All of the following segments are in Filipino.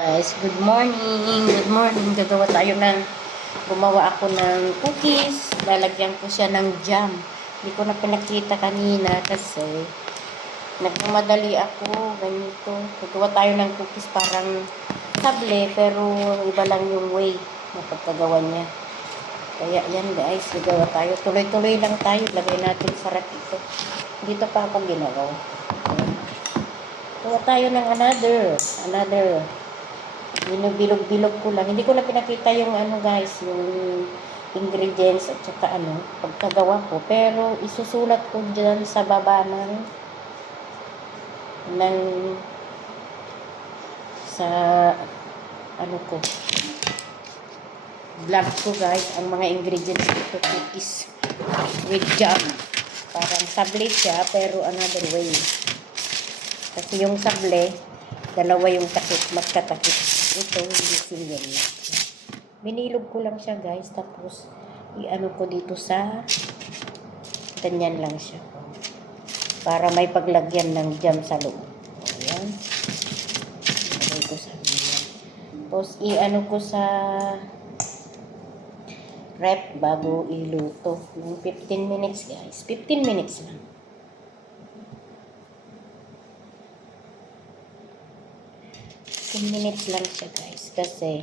Guys, good morning. Good morning. Gumawa ako ng cookies. Lalagyan ko siya ng jam. Hindi ko na pinakita kanina kasi nagmamadali ako. Ganito. Gagawa tayo ng cookies parang sable pero iba lang yung way na pagkagawa niya. Kaya yan guys, gagawa tayo. Tuloy-tuloy lang tayo. Lagay natin sa rep ito. Dito pa ako ginagawa. Gawa tayo ng another bilog-bilog ko lang. Hindi ko na pinakita yung guys, yung ingredients at saka pagkagawa ko. Pero isusulat ko dyan sa baba ng sa ko vlog ko guys, ang mga ingredients dito, cookies with jam. Parang sable siya, pero another way. Kasi yung sable, dalawa yung takip, magkatakip. Ito, hindi single na. Binilog ko lang siya guys, tapos ko dito sa ganyan lang siya. Para may paglagyan ng jam sa loob. Ayan. Ilagay ko sa ganyan. Tapos ko sa rep bago iluto. Ng 15 minutes guys. 15 minutes lang. 10 minutes lang siya guys, kasi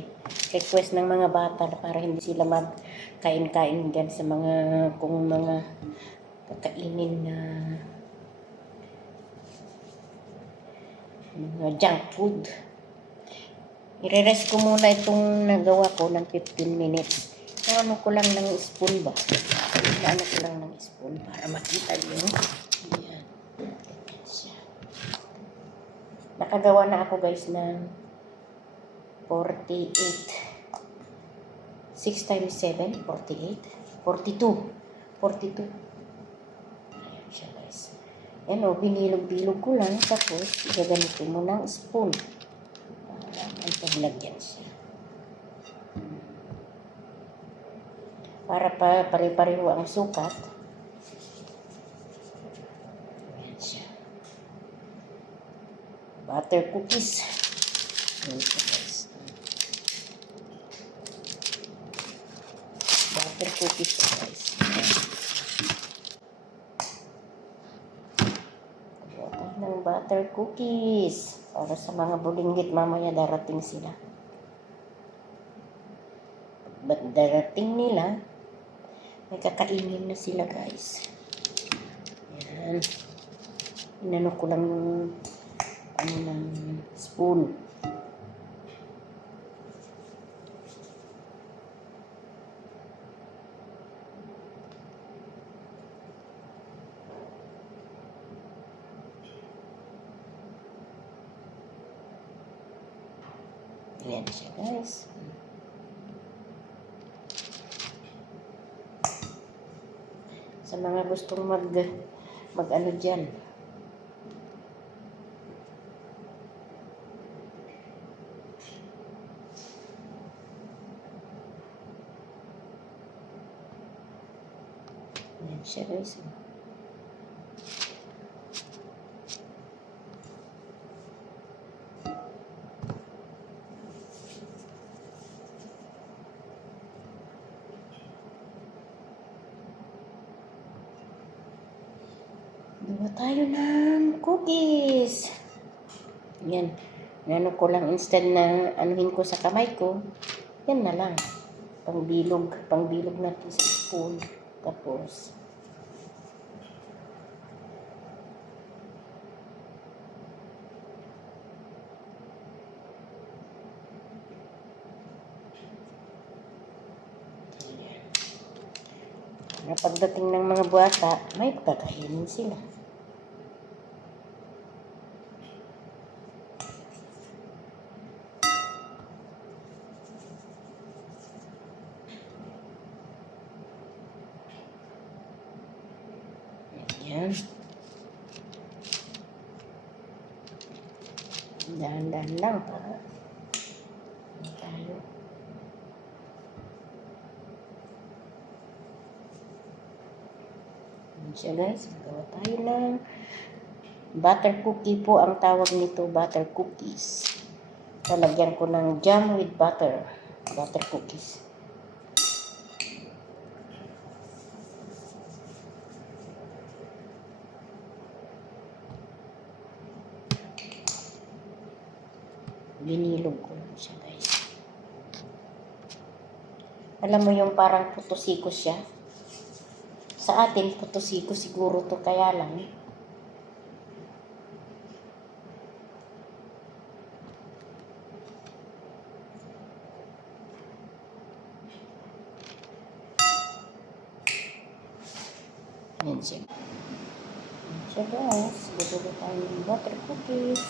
request ng mga bata para hindi sila magkain-kain dyan sa mga kakainin na mga junk food. I-rest ko muna itong nagawa ko ng 15 minutes. Ko lang ng spoon ba? Ko lang ng spoon para makita niyo. Ayan. Nakagawa na ako guys ng 48. 6 times 7, 48. 42. 42. Ayan siya guys. Binilog-bilog ko lang. Tapos, gaganito mo ng spoon. Para may paglagyan siya. Para pare-pareho ang sukat. Ayan siya. Butter cookies. Butter cookies guys. Ng butter cookies. Para sa mga bulinggit mamaya darating sila. Ba't darating nila? May kakainin na sila guys. Yan. Inano ko lang ng spoon. Ayan siya guys. Sa mga gustong mag dyan. Ayan siya guys. Gawa tayo ng cookies. Yan. Ko lang instead na anuhin ko sa kamay ko. Yan na lang. Pangbilog natin sa spoon. Tapos pagdating ng mga bata, may kakainin sila. Ayan. Dahan-dahan lang para tayo. Ayan siya guys. Gawa tayo ng butter cookie po ang tawag nito, butter cookies. Lalagyan ko ng jam with butter. Butter cookies. Binilog ko siya, guys. Alam mo yung parang putusiko siya. Sa atin, putusiko siguro to, kaya lang. Yan siya. Yan siya, guys. Gugulo tayo ng butter cookies.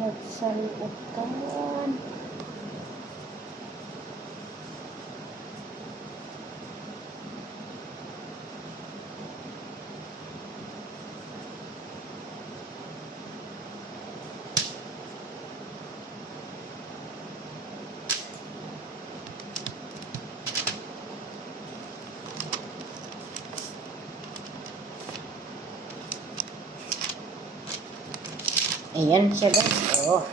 Nagsalutan. Ayan siya, guys. Oh.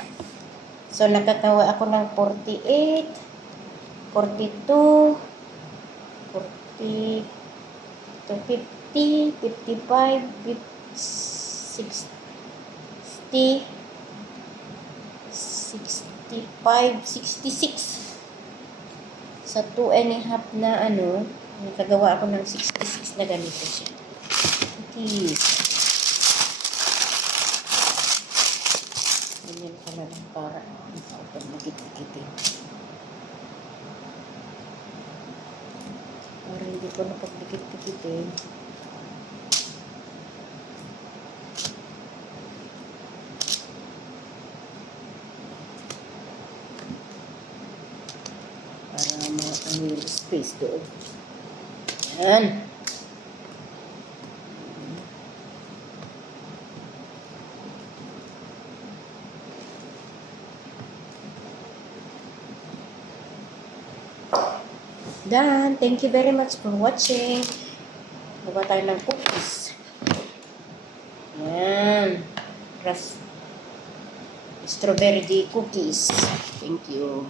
So, nakatawa ako ng 48, 42, 40, 50, 55, 60, 65, 66. Sa 2.5 na nakagawa ako ng 66 na ganito siya. Cookies. Ganyan ka na lang para pag magkit-kitin. Para hindi ko na pagdikit-dikitin. Para yung space doon. Yan. Done. Thank you very much for watching. Gawa tayo ng cookies. Yan. Strawberry cookies. Thank you.